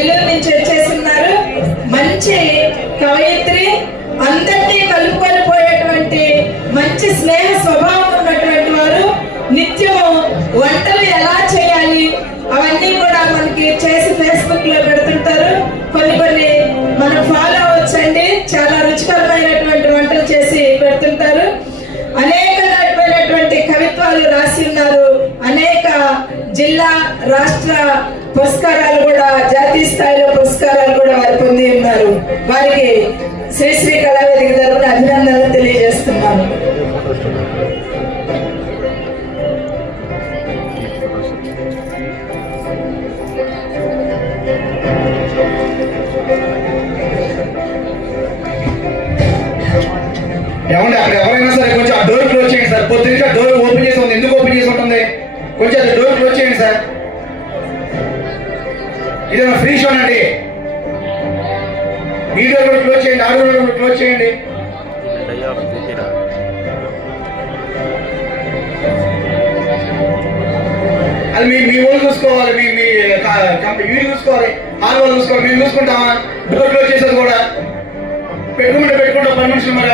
నెల్లూరు నుంచి వచ్చేస్తున్నారు. మంచి కవయిత్రి, అందరినీ కలుపుకొని పోయేటువంటి మంచి స్నేహ స్వభావం ఉన్నటువంటి వారు. నిత్యం వంటలు ఎలా చేయాలి అవన్నీ కూడా మనకి చేసి ఫేస్బుక్ లో పెడుతుంటారు. కొన్ని మనం ఫాలో అవ్వచ్చండి. చాలా రుచికరమైనటువంటి వంటలు చేసి పెడుతుంటారు. అనేక రకమైనటువంటి కవిత్వాలు రాసి ఉన్నారు. అనేక జిల్లా రాష్ట్ర పురస్కారాలు కూడా, జాతీయ స్థాయిలో పురస్కారాలు కూడా వారు పొంది ఉన్నారు. వారికి శ్రీ కళావేదిక తరపున అభినందనలు తెలియజేస్తున్నాను. ఏమండి అక్కడ ఎవరైనా సరే కొంచెం ఆ డోర్ క్లోజ్ చేయండి సార్. పొద్దున్న డోర్ ఓపెన్ చేసి ఉంది, ఎందుకు ఓపెన్ చేసి ఉంటుంది? కొంచెం అది డోర్ క్లోజ్ చేయండి సార్. ఇదేమో ఫ్రీ షో అండి. ఈ డోర్ కూడా క్లోజ్ చేయండి, ఆ డోర్ కూడా క్లోజ్ చేయండి. అది మీ ఊళ్ళు చూసుకోవాలి, మీ వీళ్ళు చూసుకోవాలి, ఆరు వాళ్ళు చూసుకోవాలి. మేము చూసుకుంటామా? డోర్ క్లోజ్ చేసేది కూడా పెట్టుకుంటాం 10 నిమిషాలు మరి.